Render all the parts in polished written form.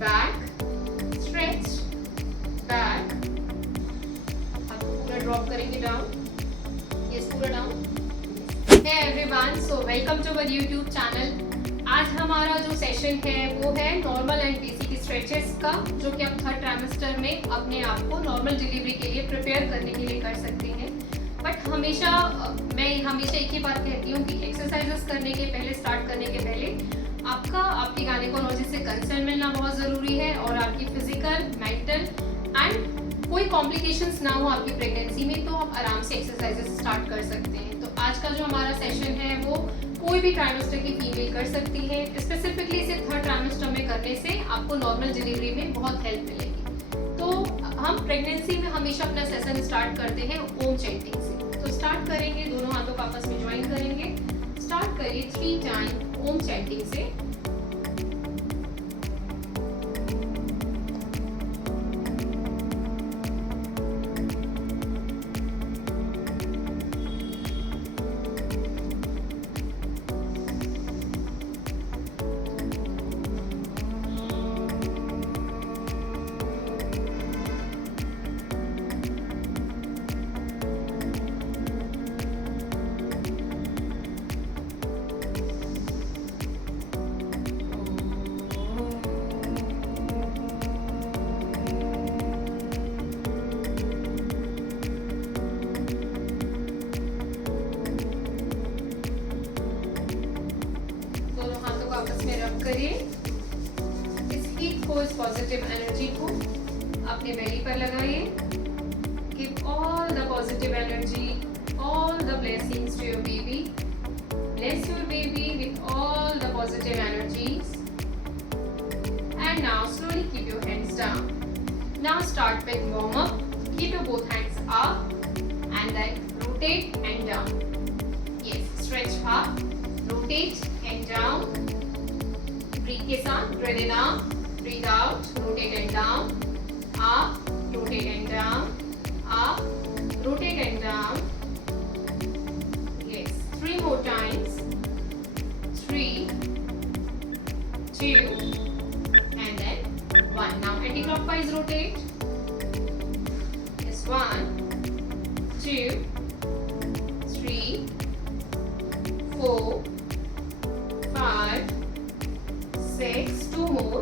back, stretch, back. हाथ को पूरा ड्रॉप करेंगे डाउन, यस पूरा down. Hey everyone, so welcome to our YouTube channel. आज हमारा जो सेशन है वो है नॉर्मल एंड बेसिक स्ट्रेचेस का, जो कि आप थर्ड ट्राइमेस्टर में अपने आप को नॉर्मल डिलीवरी के लिए प्रिपेयर करने के लिए कर सकते हैं. बट मैं हमेशा एक ही बात कहती हूँ कि एक्सरसाइजेस करने के पहले, स्टार्ट करने के पहले आपकी गायनेकोलॉजिस्ट से कंसर्न मिलना बहुत ज़रूरी है, और आपकी फिजिकल, मेंटल एंड कोई कॉम्प्लिकेशंस ना हो आपकी प्रेगनेंसी में, तो आप आराम से एक्सरसाइजेस स्टार्ट कर सकते हैं. तो आज का जो हमारा सेशन है वो कोई भी ट्राइमेस्टर की फीमेल कर सकती है. स्पेसिफिकली इसे थर्ड ट्राइमेस्टर में करने से आपको नॉर्मल डिलीवरी में बहुत हेल्प मिलेगी. तो हम प्रेगनेंसी में हमेशा अपना सेशन स्टार्ट करते हैं ओम चैंटिंग से. तो स्टार्ट करेंगे, दोनों हाथों को आपस में ज्वाइन करेंगे. स्टार्ट करिए 3 टाइम ओम चैंटिंग से. आपस में रब करिए. इस हीट को, इस पॉजिटिव एनर्जी को अपने बेली पर लगाइए. Give all the positive energy, all the blessings to your baby. Bless your baby with all the positive energies. And now slowly keep your hands down. Now start with warm up. Keep your both hands up and then rotate and down. Yes, stretch up, rotate and down. Breathe के साथ, breathe in up, breathe out, rotate and down, up, rotate and down, up, rotate and down. Yes, 3 more times. 3, 2, and then 1. Now anti-clockwise rotate. Yes, 1, 2, 3, 4, 5, 6, 2 more,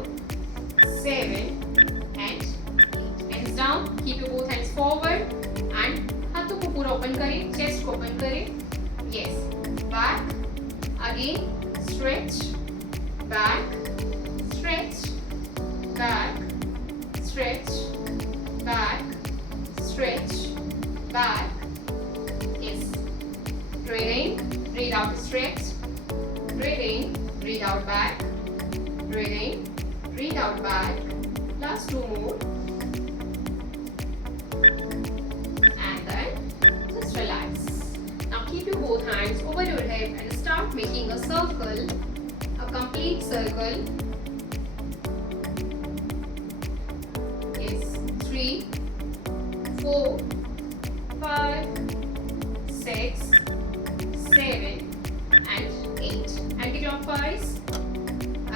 7 and 8. Hands down, keep your both hands forward and हाथों को पूरा ओपन करें, चेस्ट को ओपन करें. Yes, back, again, stretch, back, stretch, back, stretch, back, stretch, back. Yes, breathe in, breathe out, stretch, breathe in, breathe out, back. Breathe in, breathe out, back. Last 2 more. And then just relax. Now keep your both hands over your hip and start making a circle, a complete circle. Yes, 3, 4, 5, 6, 7 and 8. Anti-clockwise.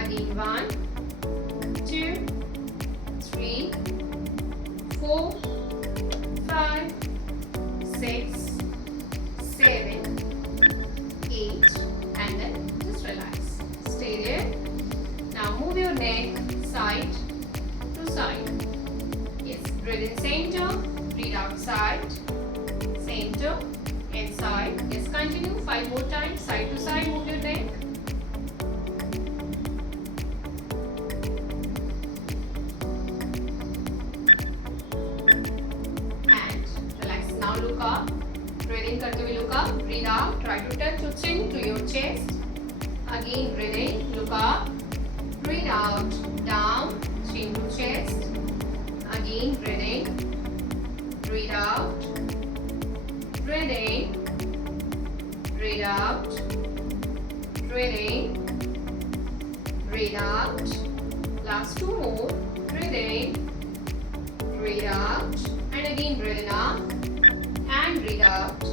Again, 1, 2, 3, 4, 5, 6, 7, 8, and then just relax. Stay there. Now move your neck side to side. Yes, breathe in center, breathe outside, center, inside. Yes, continue 5 more times, side to side. Move your neck. Now look up. Breathe in करते हुए look up. Breathe out. Try to touch your chin to your chest. Again breathe in. Look up. Breathe out. Down. Chin to chest. Again breathe in. Breathe out. Breathe in. Breathe out. Breathe in. Breathe out. Last 2 more. Breathe in. Breathe out. And again breathe in up. And breathe out.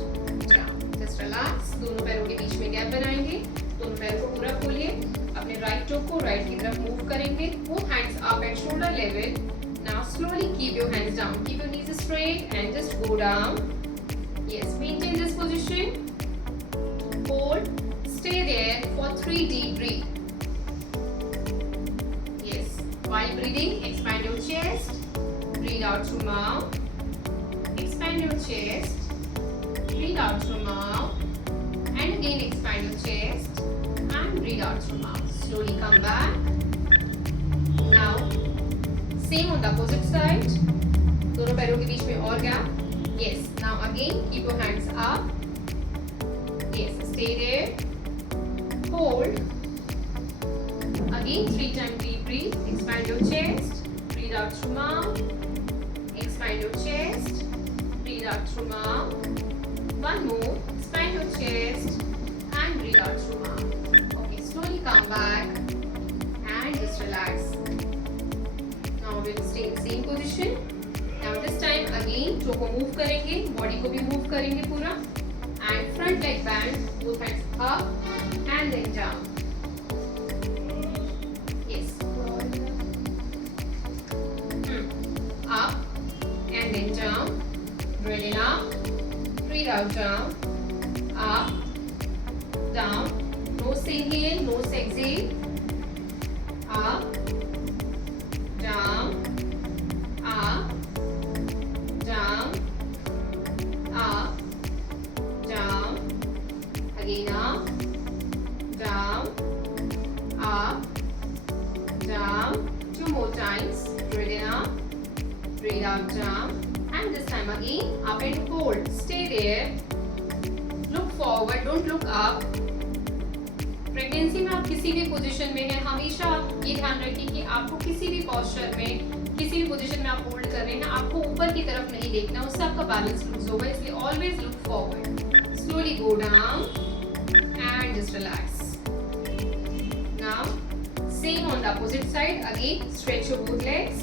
Down. Just relax. दोनों पैरों के बीच में गैप बनाएंगे. दोनों पैरों को पूरा खोलिए, अपने राइट टो को राइट की तरफ मूव करेंगे, वो hands up at shoulder level. Now slowly keep your hands down, keep your knees straight and just go down. Yes, maintain this position. Hold, stay there for 3 deep breath. Yes, while breathing, expand your chest, breathe out through mouth. Expand your chest, breathe out through mouth, and again expand your chest and breathe out through mouth. Slowly come back. Now same on the opposite side. दोनों पैरों के बीच में और gap. Yes. Now again keep your hands up. Yes. Stay there. Hold. Again 3 times deep breathe. Expand your chest. Breathe out through mouth. Expand your chest. Breathe out through mouth. One more. Expand your chest and breathe out through mouth. Okay. Slowly come back and just relax. Now we will stay in same position. Now this time again toe को move करेंगे, body को भी move करेंगे पूरा, and front leg bend, both hands up and then down. Yes. Up and then down. Breathe in up, breathe out down. Up, down. Nose inhale, nose exhale. Up. Down, up, down, up, down, again up, down, up, down. 2 more times. Breathe in up, breathe out down, and this time again up and hold. Stay there. Look forward, don't look up. Pregnancy में आप किसी भी पोजीशन में हैं, हमेशा ये ध्यान रखिए कि आपको किसी भी पोस्चर में, किसी भी पोजीशन में आप होल्ड कर रहे हैं, आपको ऊपर की तरफ नहीं देखना, उससे आपका बैलेंस लूज होगा. इसलिए always look forward. Slowly go down and just relax. Now same on the opposite side. Again stretch your both legs.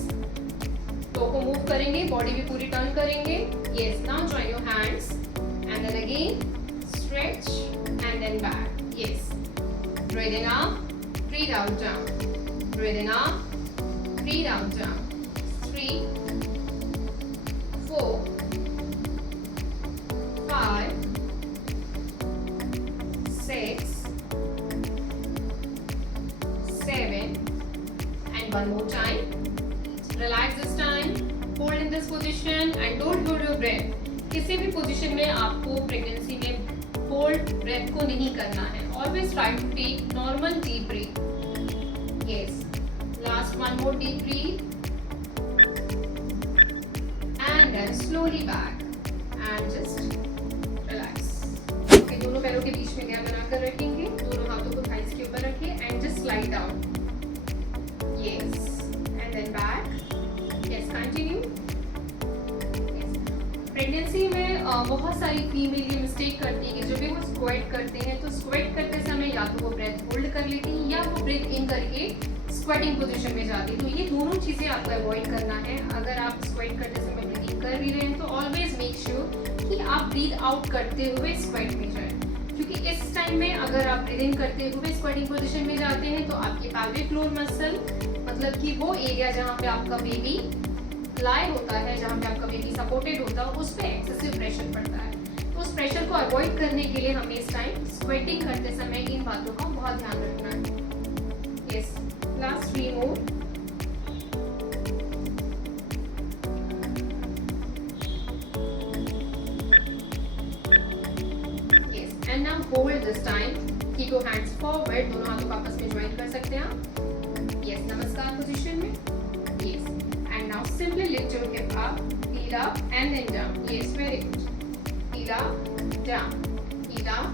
Toe को मूव करेंगे, बॉडी भी पूरी टर्न करेंगे. Yes. Now join your hands and then again stretch and then back. Yes. Breathe in up, breathe out down. Breathe in up, breathe out down. 3, 4, 5, 6, 7, and one more time. Relax this time. Hold in this position and don't hold your breath. किसी भी पोजीशन में आपको प्रेगनेंसी में hold breath को नहीं करना है. Always try to take normal deep breath. Yes. Last one more deep breath. And then slowly back and just relax. Okay, दोनों पैरों के बीच में गैप बनाकर रखेंगे. दोनों हाथों को थाइस के ऊपर रखिए and just slide down. Yes. And then back. Yes. Continue. Pregnancy में बहुत सारी फीमेल ये मिस्टेक करती है कि जब भी वो स्क्वेट करते हैं तो स्क्वेट करते समय या तो वो ब्रेथ होल्ड कर लेती हैं या वो ब्रेथ इन करके स्क्वेटिंग पोजीशन में जाती है. तो ये दोनों चीज़ें आपको अवॉइड करना है. अगर आप स्क्वेट करते समय ब्रीथिंग कर भी रहे हैं तो ऑलवेज मेक श्योर कि आप ब्रीथ आउट करते हुए स्क्वेट में जाएं, क्योंकि इस टाइम में अगर आप ब्रीथ इन करते हुए स्क्वेटिंग पोजीशन में जाते हैं तो आपकी पेल्विक फ्लोर मसल, मतलब कि वो एरिया जहाँ पे आपका बेबी लाई होता है, जहाँ पे आपका बेबी सपोर्टेड होता है, उस पर एक्सेसिव प्रेशर पड़ता है. तो उस प्रेशर को अवॉइड करने के लिए हमें इस टाइम स्वेटिंग करते समय इन बातों का बहुत ध्यान रखना है. Yes. Last 3 more. Yes. And now hold this time. Keep your hands forward. दोनों हाथों को आपस में ज्वाइन कर सकते हैं आप. यस. नमस्कार पोजीशन में. Yes. And now simply lift your hip up, heel up and then down. Yes, very good. Heel up, down, heel up,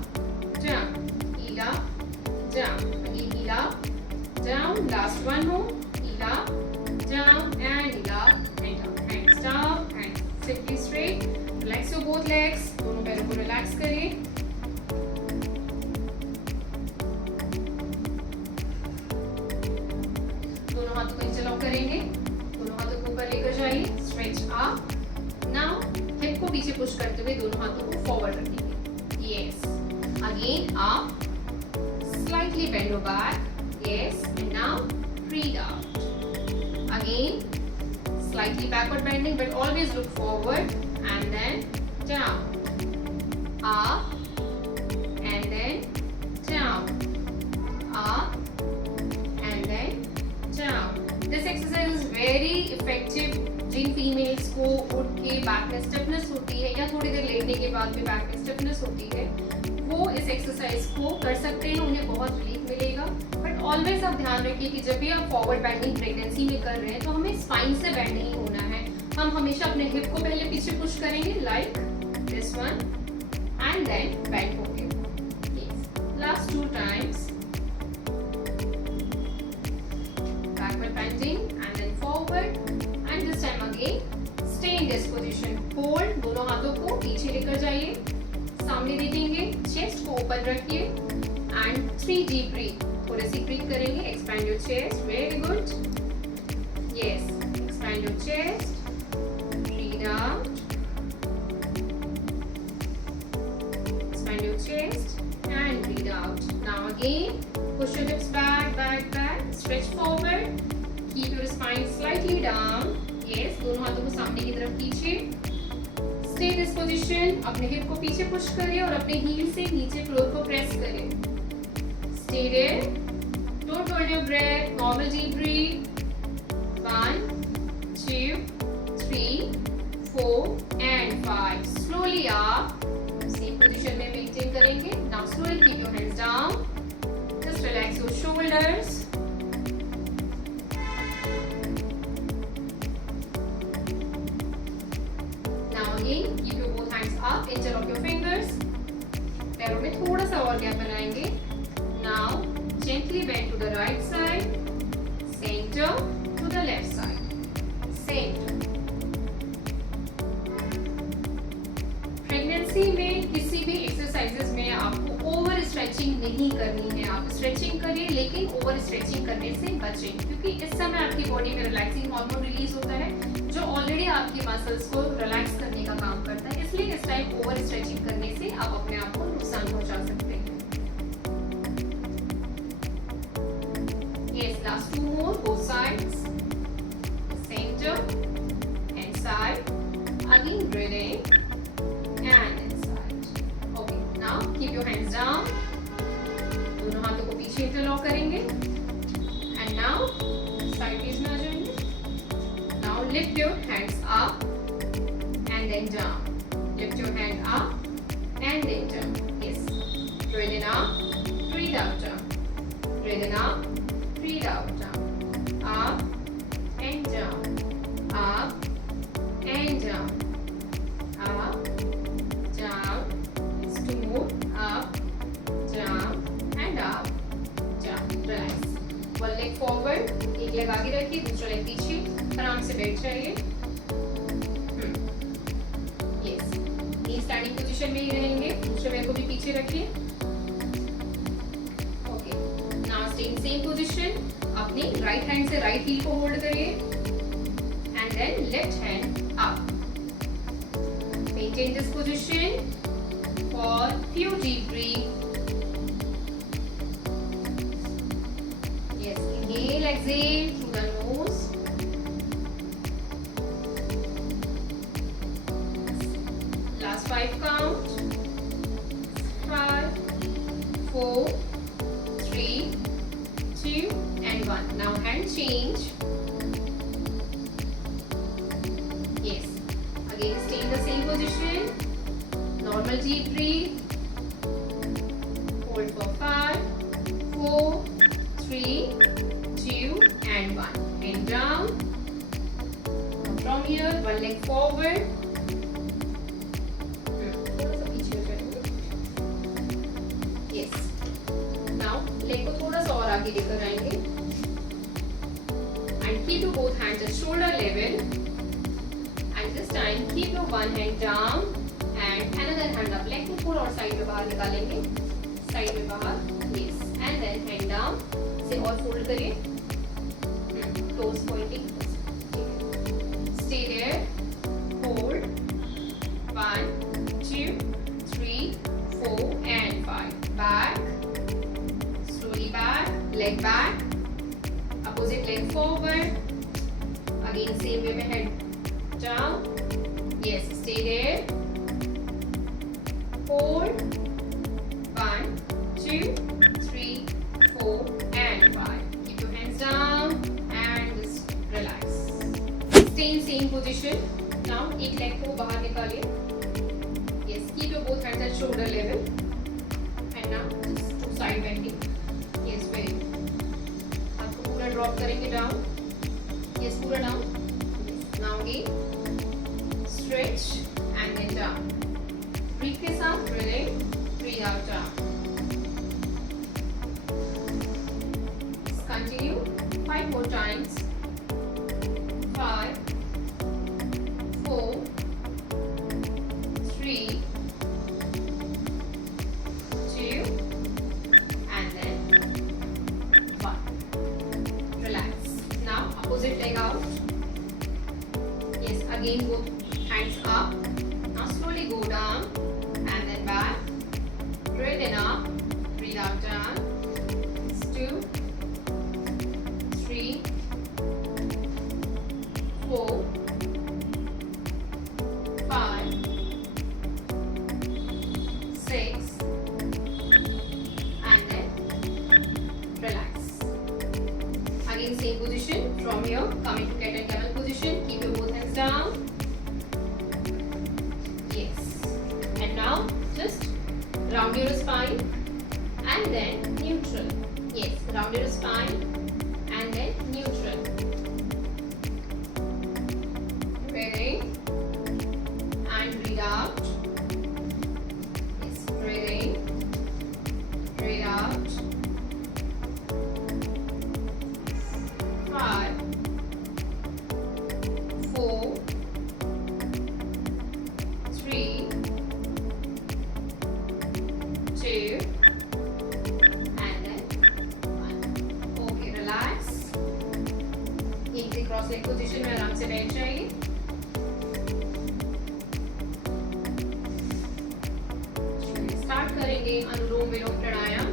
down, heel up, down. Again heel up, down. Last one more. Heel up, down and heel up and down. Hands down and simply straight. Relax your both legs. दोनों पैरों को relax करिए. दोनों हाथों को नीचे लॉक करेंगे. लेकर जाइए. Stretch up. नाउ हिप को पीछे पुश करते हुए दोनों हाथों को फॉरवर्ड रखेंगे. Yes. Again up, slightly bend your back. Yes, and now breathe out. Again, slightly backward bending, but always look forward and then down. Up and then down. Up and then down. This exercise is very effective जिन females को उठ के बैक में स्टिफनेस होती है या थोड़ी देर लेटने के बाद में बैक में स्टिफनेस होती है, वो इस एक्सरसाइज को कर सकते हैं, उन्हें बहुत रिलीफ मिलेगा। बट ऑलवेज आप ध्यान रखिए कि जब भी आप फॉरवर्ड बेंडिंग प्रेगनेंसी में कर रहे हैं तो हमें स्पाइन से बेंड नहीं होना है। हम हमेशा अपने हिप को पहले पीछे पुश करेंगे like this one and then bend होंगे। Last 2 times backward bending and then forward and this time again stay in this position. Hold, दोनों हाथों को पीछे लेकर जाइए, सामने देखेंगे, चेस्ट को ओपन रखिए एंड 3 डीप ब्रीथ। थोड़े सी ब्रीथ करेंगे। Expand your chest, very good. Yes, expand your chest, breathe out, expand your chest and breathe out. Now again, push your hips back, back, back, stretch forward, keep your spine slightly down. Yes, दोनों हाथों को सामने की तरफ पीछे। Stay this position, अपने हिप को पीछे पुश करिए और अपने हील से नीचे फ्लोर को प्रेस करें। Stay there, don't hold your breath, normal deep breathe. 1, 2, 3, 4 and 5. Slowly up. सेम पोजीशन में मेंटेन करेंगे। Now slowly keep your hands down, just relax your shoulders. Now again keep your both hands up, interlock your fingers. पैरों में थोड़ा सा और gap बनाएंगे। Now gently bend to the right side, centre to the left side, centre. Pregnancy में किसी भी एक्सरसाइजेस में आपको ओवर स्ट्रेचिंग नहीं करनी है। आप स्ट्रेचिंग करिए लेकिन ओवर स्ट्रेचिंग करने से बचें, क्योंकि इस समय आपकी बॉडी में रिलैक्सिंग हार्मोन रिलीज होता है जो ऑलरेडी आपकी मसल्स को रिलैक्स करने का काम करता है। इसलिए इस टाइम ओवर स्ट्रेचिंग करने से आप अपने आप को नुकसान पहुंचा सकते हैं। Yes, last 2 more, both sides, centre and side, again breathing and inside. Okay, now keep your hands down. दोनों हाथों को पीछे इंटरलॉक करेंगे and now side face में आ जाएंगे। Now lift your hands up and then down. Lift your hand up and then down. Yes. Breathe in up, breathe out down. Breathe in up, breathe out down. Up and down. Up and down. Up. Down, it's 2 more, up, down and up, down, relax. One leg forward, एक leg आगे रखिए, दूसरा leg पीछे, आराम से बैठ जाइए। Yes, ये स्टैंडिंग पोजीशन में ही रहेंगे, दूसरे leg को भी पीछे रखिए। Okay, now stay in same position, अपनी right hand से right heel को hold करिए and then left hand up. Maintain this position for few deep breaths. Yes, inhale, exhale through the nose. Last 5 count. 5, 4, 3, 2 and 1. Now hand change. Yes. Again, stay in the same position. Normal deep breathe. Hold for 5, 4, 3, 2 and 1. Hand down. Now from here, one leg forward. Yes. Now leg को थोड़ा सा और आगे लेकर आएंगे. And keep your both hands at shoulder level. And this time keep your one hand down and another hand up. Leg को थोड़ा और साइड में बाहर निकालेंगे, साइड में बाहर, yes, and then hand down से और फोल्ड करिए, toes pointing, stay there, hold, 1, 2, 3, 4 and 5, back, slowly leg back, opposite leg forward. Again, same way में head down. Yes, stay there. Hold. 1, 2, 3, 4, and 5. Keep your hands down and just relax. Stay in same position. Now, एक leg को बाहर निकालिए. Yes, keep your both hands at shoulder level. And now, just to side bending. Yes, very good. हाथ को पूरा drop करेंगे down. Yes, पूरा down. Yes. Now again, stretch and then down. Breathe के साथ, breathe in, breathe out down. Let's continue 5 more times. 5, 4, 3, 2, and then 1. Relax. Now opposite leg out. Yes, again both hands up. Now slowly go down and then back. Breathe in up, breathe out down. 2, 3, 4, 5, 6, and then relax. Again same position from here, coming to cat and camel position. Keep your both hands down. Yes. And now just round your spine and then neutral. Yes, round your spine and then neutral. Breathe in and breathe out. Yes, breathe in, breathe out. 5, 4, 3, 2, and then 1. Okay, relax. एक से cross leg position में आराम से बैठ जाइए. स्टार्ट करेंगे अनुलोम विलोम प्राणायाम.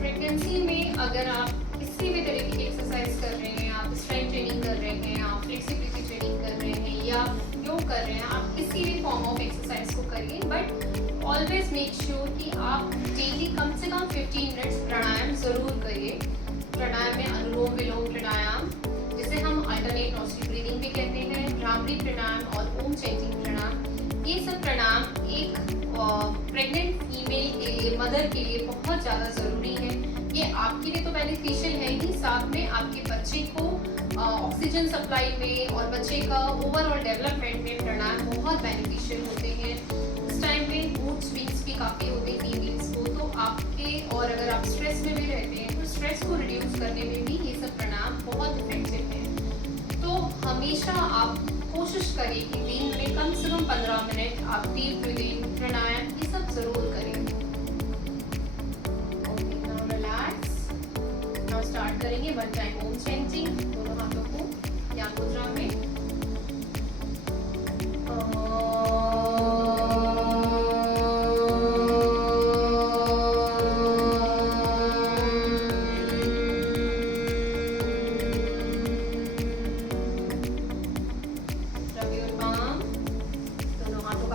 प्रेगनेंसी में अगर आप किसी भी तरीके की एक्सरसाइज कर रहे हैं, आप स्ट्रेंथ ट्रेनिंग कर रहे हैं, आप फ्लेक्सिबिलिटी ट्रेनिंग कर रहे हैं या योग कर रहे हैं, आप किसी भी फॉर्म ऑफ एक्सरसाइज को करिए, बट ऑलवेज मेक श्योर कि आप डेली कम से कम 15 मिनट्स प्राणायाम जरूर करिए. प्राणायाम में अनुलोम विलोम प्राणायाम, जिसे हम अल्टरनेट नॉस्ट्रल ब्रीदिंग भी कहते हैं, भ्रामरी प्राणायाम और ओम चैंटिंग प्राणायाम, ये सब प्राणायाम एक प्रेग्नेंट फीमेल के लिए, मदर के लिए बहुत ज़्यादा ज़रूरी है. ये आपके लिए तो बेनिफिशियल है ही, साथ में आपके बच्चे को ऑक्सीजन सप्लाई में और बच्चे का ओवरऑल डेवलपमेंट में प्राणायाम बहुत बेनिफिशियल होते हैं. इस टाइम में मूड स्विंग्स भी काफ़ी होते हैं फीमेल्स को, तो आपके और अगर आप स्ट्रेस में भी रहते हैं तो स्ट्रेस को रिड्यूस करने में भी ये सब प्राणायाम बहुत इफेक्टिव है. तो हमेशा आप कोशिश करें कि दिन में कम से कम 15 मिनट आप डीप ब्रीदिंग, प्राणायाम ये सब जरूर करें. Okay, now relax. Now start करेंगे 1 टाइम ओम चैंटिंग. दोनों हाथों को ज्ञान मुद्रा में.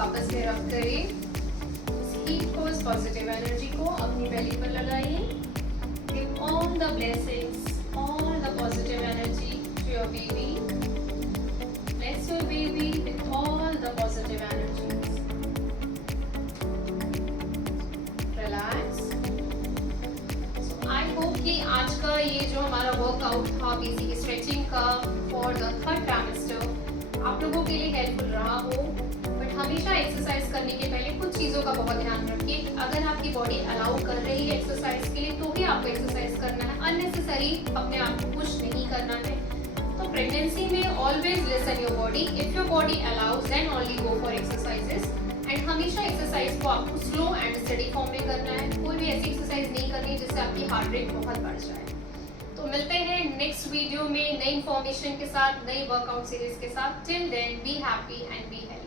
आपस में रख करें. हीट को, इस पॉजिटिव एनर्जी को अपनी बेली पर लगाइए. Give all the blessings, all the positive energy to your baby. Bless your baby with all the positive energy. Relax. So I hope कि आज का ये जो हमारा वर्कआउट था बेसिक स्ट्रेचिंग का फॉर द 3rd ट्राइमेस्टर आप लोगों के लिए हेल्पफुल रहा हो. हमेशा एक्सरसाइज करने के पहले कुछ चीज़ों का बहुत ध्यान रखिए. अगर आपकी बॉडी अलाउ कर रही है एक्सरसाइज के लिए तो ही आपको एक्सरसाइज करना है. अननेसेसरी अपने आप को पुश नहीं करना है. तो प्रेगनेंसी में always listen your body. If your body allows then only go for exercises. And हमेशा एक्सरसाइज को आपको स्लो एंड स्टडी फॉर्म में करना है. कोई भी ऐसी एक्सरसाइज नहीं करनी है जिससे आपकी हार्ट रेट बहुत बढ़ जाए. तो मिलते हैं नेक्स्ट वीडियो में नई इंफॉर्मेशन के साथ, नई वर्कआउट सीरीज के साथ. Till then be happy and be healthy.